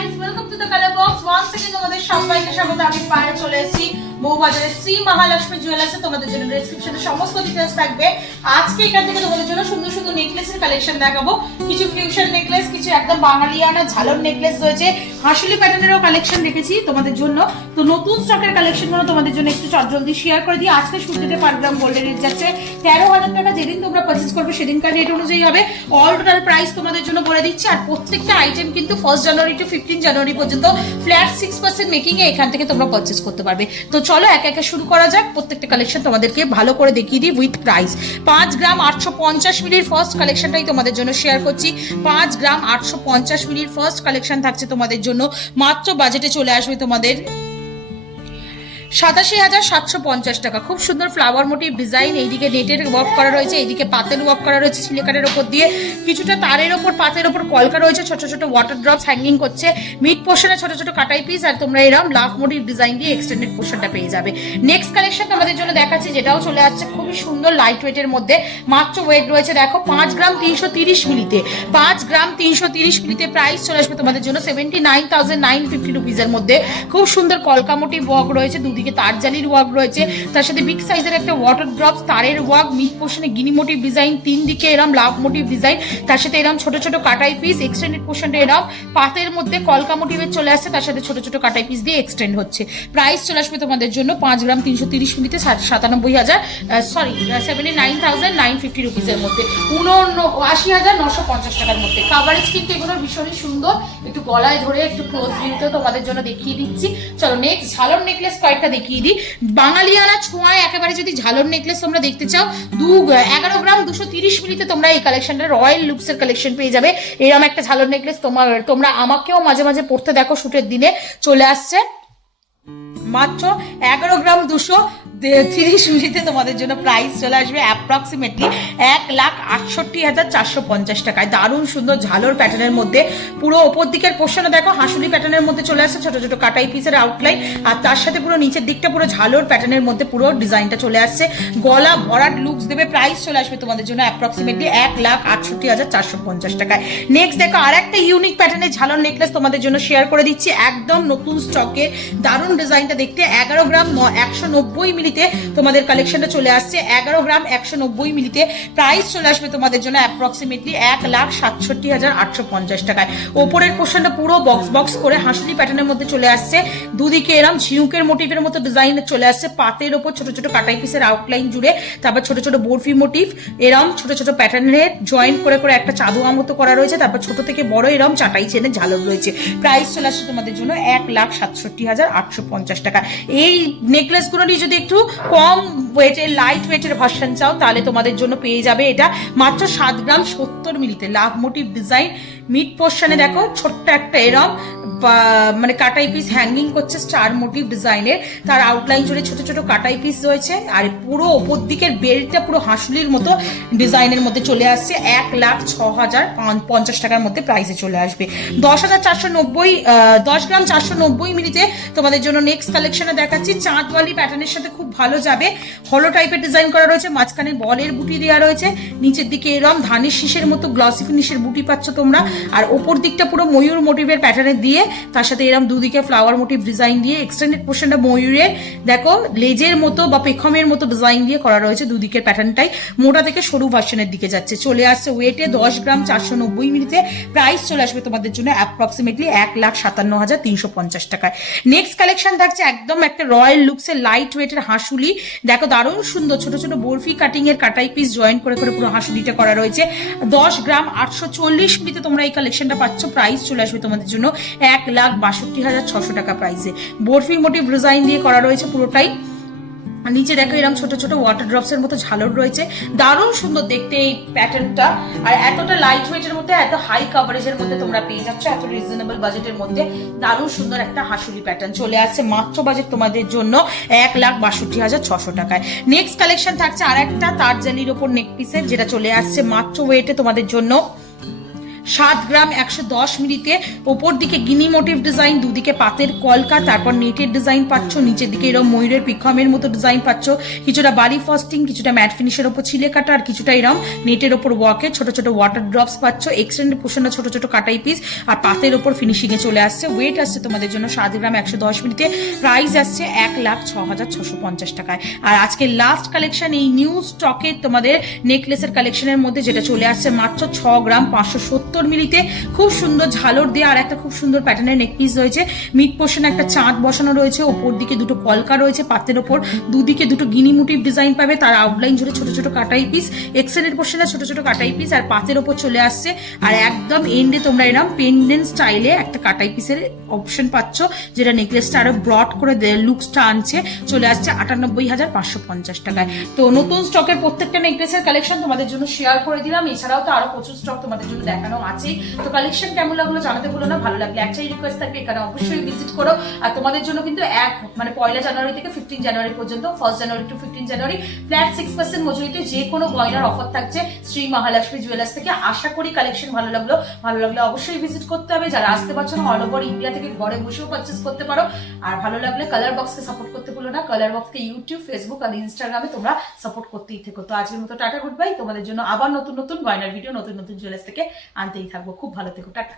guys, welcome to the color box. Once again তোমাদের সবাইকে স্বাগত। আমি পায়ে চলে এসেছি বউবাজারের শ্রী মহালক্ষ্মী জুয়েলার্সে। তোমাদের জন্য ডেসক্রিপশনে সমস্ত ডিটেইলস থাকবে। আজকে এখান থেকে তোমাদের জন্য সুন্দর সুন্দর নেকলেসের কালেকশন দেখাবো। কিছু ফিউশন নেকলেস, কিছু একদম বাঙালিয়ানা ঝালর নেকলেস রয়েছে, হাসুলি প্যাটার্নেরও কালেকশন রেখেছি তোমাদের জন্য। তো নতুন স্টকের কালেকশনগুলো তোমাদের জন্য একটু জলদি শেয়ার করে দিই। আজকে শুরুতে পার গ্রাম গোল্ডের রেট যাচ্ছে 13,000 টাকা। যেদিন তোমরা পারচেজ করবে সেদিনকার রেট অনুযায়ী হবে। অল টোটাল প্রাইস তোমাদের জন্য বলে দিচ্ছি। আর প্রত্যেকটা আইটেম কিন্তু 1 জানুয়ারি টু 15 জানুয়ারি পর্যন্ত ফ্ল্যাট 6% মেকিং এ এখান থেকে তোমরা পারচেজ করতে পারবে। তো চলো একে একে শুরু করা যাক। প্রত্যেকটা কালেকশন তোমাদেরকে ভালো করে দেখিয়ে দিই উইথ প্রাইস। 5 গ্রাম 850 মিলির ফার্স্ট কালেকশনটাই তোমাদের জন্য শেয়ার করছি। 5 গ্রাম 850 মিলির ফার্স্ট কালেকশন থাকছে তোমাদের জন্য। মাত্র বাজেটে চলে আসবে তোমাদের 87,750 টাকা। খুব সুন্দর ফ্লাওয়ার মোটিভ ডিজাইন। এইদিকে নেটের ওয়ার্ক করা রয়েছে, এইদিকে পাতের ওয়ার্ক করা রয়েছে সিলিকারের ওপর দিয়ে, কিছুটা তারের ওপর পাতের ওপর কলকা রয়েছে, ছোট ছোট ওয়াটার ড্রপস হ্যাঙ্গিং করছে, মিড পোর্শনে ছোট ছোট কাটাই পিস। আর তোমরা এরকম লাভ মোটিভ ডিজাইন দিয়ে এক্সটেন্ডেড পোর্শনটা পেয়ে যাবে। নেক্সট কালেকশন তোমাদের জন্য দেখাচ্ছি, যেটাও চলে আসছে খুবই সুন্দর লাইট ওয়েটের মধ্যে। মাত্র ওয়েট রয়েছে দেখো 5 গ্রাম 330 মিলিতে। 5 গ্রাম 330 মিলিতে প্রাইস চলে আসবে তোমাদের জন্য 79,950 রুপিজের মধ্যে। খুব সুন্দর কলকা মোটিভ ওয়ার্ক রয়েছে, দিকে তারজালির ওয়ার্ক রয়েছে, তার সাথে বিগ সাইজের একটা ওয়াটার ড্রপস, তারের ওয়ার্ক, মিড পোর্শনে গিনি মোটিভ ডিজাইন, তিন দিকে এরকম লাভ মোটিভ ডিজাইন, তার সাথে এরকম ছোট ছোট কাটাই পিস, এক্সটেন্ডেড পোর্শনটা এরকম পাতের মধ্যে কলকা মোটিভের চলে আসছে, তার সাথে ছোট ছোট কাটাই পিস দিয়ে এক্সটেন্ড হচ্ছে। প্রাইস চলে আসবে তোমাদের জন্য 5 গ্রাম 330 মিলিতে 79,950 রুপিসের মধ্যে, 79,950 টাকার মধ্যে। কাভারেজ কিন্তু এগুলো ভীষণই সুন্দর। একটু গলায় ধরে একটু ক্লোজ ভিউতে তোমাদের জন্য দেখিয়ে দিচ্ছি। চলো নেক্সট ঝালর নেকলেস কয়েকটা দেখিয়ে দিই। বাঙালিয়ানা ছোঁয়ায় একেবারে যদি ঝালর নেকলেস তোমরা দেখতে চাও, 11 গ্রাম 230 মিলিতে তোমরা এই কালেকশনটা রয়্যাল লুকসের কালেকশন পেয়ে যাবে। এরকম একটা ঝালর নেকলেস তোমরা আমাকেও মাঝে মাঝে পড়তে দেখো, শুটের দিনে চলে আসছে মাত্র 11 গ্রাম 230 মিলিতে তোমাদের জন্য প্রাইস চলে আসবে অ্যাপ্রক্সিমেটলি 1,68,450 টাকায়। দারুণ সুন্দর ঝালর প্যাটার্নের মধ্যে। পুরো ওপর দিকের পোর্শনে দেখো হাসুলি প্যাটার্নের মধ্যে চলে আসছে, ছোট ছোট কাটাই পিসের আউটলাইন, আর তার সাথে পুরো নিচের দিকটা পুরো ঝালর প্যাটার্নের মধ্যে পুরো ডিজাইনটা চলে আসছে। গলা ভরাট লুকস দেবে। প্রাইস চলে আসবে তোমাদের জন্য অ্যাপ্রক্সিমেটলি 1,68,450 টাকায়। নেক্সট দেখো আর একটা ইউনিক প্যাটার্নের ঝালর নেকলেস তোমাদের জন্য শেয়ার করে দিচ্ছি, একদম নতুন স্টকে। দারুণ ডিজাইনটা দেখতে। 11 গ্রাম 190 মিলিতে তোমাদের কালেকশনটা চলে আসছে। 11 গ্রাম 190 মিলিতে প্রাইস চলে আসবে তোমাদের জন্য অ্যাপ্রক্সিমেটলি 1,67,850 টাকায়। ওপরের পোর্শনটা পুরো বক্স বক্স করে হাসুলি প্যাটার্নের মধ্যে চলে আসছে, দুদিকে এরম ঝিনুকের মোটিভের মতো ডিজাইন চলে আসছে, পাতের ওপর ছোট ছোট কাটাই পিসের আউটলাইন জুড়ে, তারপর ছোট ছোট বরফি মোটিভ এরম ছোট ছোট প্যাটার্নের জয়েন্ট করে করে একটা চাদুয়া মতো করা রয়েছে, তারপর ছোট থেকে বড় এরম চাটাই চেনের ঝালর রয়েছে। প্রাইস চলে আসছে তোমাদের জন্য 1,67,850 টাকা। এই নেকলেসগুলো নিয়ে যদি একটু কম ওয়েটের লাইট ওয়েটের ভার্সন চাও তাহলে তোমাদের জন্য পেয়ে যাবে এটা মাত্র 7 গ্রাম 70 মিলিতে। লাভ মোটিভ ডিজাইন, মিড পোর্শনে দেখো ছোট্ট একটা এরম মানে কাটাই পিস হ্যাঙ্গিং করছে স্টার মোটিভ ডিজাইনের, তার আউটলাইন জুড়ে ছোট ছোট কাটাই পিস রয়েছে, আর পুরো ওপর দিকের বেল্টটা পুরো হাসুলির মতো ডিজাইনের মধ্যে চলে আসছে। 1,06,050 টাকার মধ্যে প্রাইসে চলে আসবে। 10 গ্রাম 490 মিলিতে তোমাদের জন্য নেক্সট কালেকশনে দেখাচ্ছি। চাঁদওয়ালি প্যাটার্নের সাথে খুব ভালো যাবে। হলো টাইপের ডিজাইন করা রয়েছে, মাঝখানে বলের বুটি দেওয়া রয়েছে, নিচের দিকে এরম ধানের শীষের মতো গ্লসি ফিনিশের বুটি পাচ্ছ তোমরা, আর ওপর দিকটা পুরো ময়ূর মোটিভের প্যাটার্নে দিয়ে, তার সাথে এরম দুদিকে ফ্লাওয়ার মোটিভ ডিজাইন দিয়ে, এক্সটেন্ডেড পোর্শনটা ময়ূরের দেখো লেজের মতো বা পেখমের মতো ডিজাইন দিয়ে করা রয়েছে। দুদিকের প্যাটার্নটাই মোটা থেকে সরু ভার্সনের দিকে যাচ্ছে। চলে আসছে ওয়েটে 10 গ্রাম 490 মিলিতে। প্রাইস চলে আসবে তোমাদের জন্য অ্যাপ্রক্সিমেটলি 1,57,350 টাকায়। নেক্সট কালেকশন থাকছে একদম একটা রয়্যাল লুকসের লাইট ওয়েটের হাসুলি। দেখো দারুণ সুন্দর ছোট ছোট বরফি কাটিং এর কাটাই পিস জয়েন্ট করে করে পুরো হাসুলিটা করা রয়েছে। 10 গ্রাম 840 মিলিতে তোমরা এই কালেকশনটা পাচ্ছ। প্রাইস চলে আসবে তোমাদের জন্য 1,62,600 টাকা প্রাইসে। বরফি মোটিভ ডিজাইন দিয়ে করা রয়েছে পুরোটাই। নিচে দেখো এরকম ছোট ছোট ওয়াটার ড্রপস এর মতো ঝালর রয়েছে। দারুণ সুন্দর দেখতে এই প্যাটার্নটা, আর এতটা লাইট ওয়েটের মধ্যে, এত হাই কাভারেজের মধ্যে তোমরা পেয়ে যাচ্ছ, এত রিজনেবল বাজেটের মধ্যে। দারুণ সুন্দর একটা হাসুলি প্যাটার্ন চলে আসছে। মাত্র বাজেট তোমাদের জন্য 1,62,600 টাকায়। নেক্সট কালেকশন থাকছে আর একটা তারজালির ওপর নেক পিসের, যেটা চলে আসছে মাত্র ওয়েটে তোমাদের জন্য 7 গ্রাম 110 মিলিতে, ওপর দিকে গিনি মোটিভ ডিজাইন, দুদিকে পাতের কলকা, তারপর নেটের ডিজাইন পাচ্ছ, নিচের দিকে এরকম ময়ূরের পিখমের মতো ডিজাইন পাচ্ছ, কিছুটা বালি ফস্টিং, কিছুটা ম্যাট ফিনিশের ওপর ছিলে কাটা, আর কিছুটা এরকম নেটের ওপর ওয়ার্কে ছোট ছোট ওয়াটার ড্রপস পাচ্ছ, এক্সটেন্ডেড পোর্শনে ছোট ছোট কাটাই পিস, আর পাতের ওপর ফিনিশিং এ চলে আসছে। ওয়েট আসছে তোমাদের জন্য 7 গ্রাম 110 মিলিতে, প্রাইস আসছে 1,06,650 টাকায়। আর আজকে লাস্ট কালেকশন এই নিউ স্টকে তোমাদের নেকলেসের কালেকশনের মধ্যে যেটা চলে আসছে মাত্র 6 গ্রাম 570 মিলিতে, খুব সুন্দর ঝালর দিয়ে আর একটা খুব সুন্দর প্যাটার্নের নেক পিস রয়েছে, মিড পোর্শনে একটা চাঁদ বসানো রয়েছে, ওপর দিকে দুটো কলকা রয়েছে, পাতের ওপর দুদিকে দুটো গিনি মোটিভ ডিজাইন পাবে, তার আউটলাইন জুড়ে ছোট ছোট কাটাই পিস, এক্সেলের পোর্শনে ছোট ছোট কাটাই পিস, আর পাতের ওপর চলে আসছে। আর একদম এন্ডে তোমরা এরকম পেন্ডেন্ট স্টাইলে একটা কাটাই পিসের অপশন পাচ্ছ, যেটা নেকলেসটা আরো ব্রড করে লুকসটা আনছে, চলে আসছে 98,550 টাকায়। তো নতুন স্টকের প্রত্যেকটা নেকলেসের কালেকশন তোমাদের জন্য শেয়ার করে দিলাম, এছাড়াও তো আরো প্রচুর স্টক তোমাদের জন্য দেখানো আছেই। তো কালেকশন কেমন লাগলো জানাতে ভুলো না, ভালো লাগলে একটাই রিকোয়েস্ট থাকবে, এখানে অবশ্যই ভিজিট করো। আর তোমাদের জন্য কিন্তু পয়লা জানুয়ারি থেকে 15 জানুয়ারি পর্যন্ত, 1 জানুয়ারি টু 15 জানুয়ারি ফ্ল্যাট 6% মজুরিতে যে কোনো গয়নার অফার থাকছে শ্রী মহালক্ষ্মী জুয়েলার্স থেকে। আশা করি কালেকশন ভালো লাগলে অবশ্যই ভিজিট করতে হবে। যারা আসতে পারছো না, অল ওভার ইন্ডিয়া থেকে ঘরে বসেও পারচেস করতে পারো। আর ভালো লাগলে কালার বক্সকে সাপোর্ট করতে ভুলো না, কালার বক্সকে ইউটিউব, ফেসবুক আর ইনস্টাগ্রামে তোমরা সাপোর্ট করতেই থেকো। তো আজকের মতো টাটা, গুড বাই। তোমাদের জন্য আবার নতুন নতুন গয়নার ভিডিও নতুন নতুন জুয়েলার্স থেকে আনতেই থাকবো। খুব ভালো থেকো, টাটা।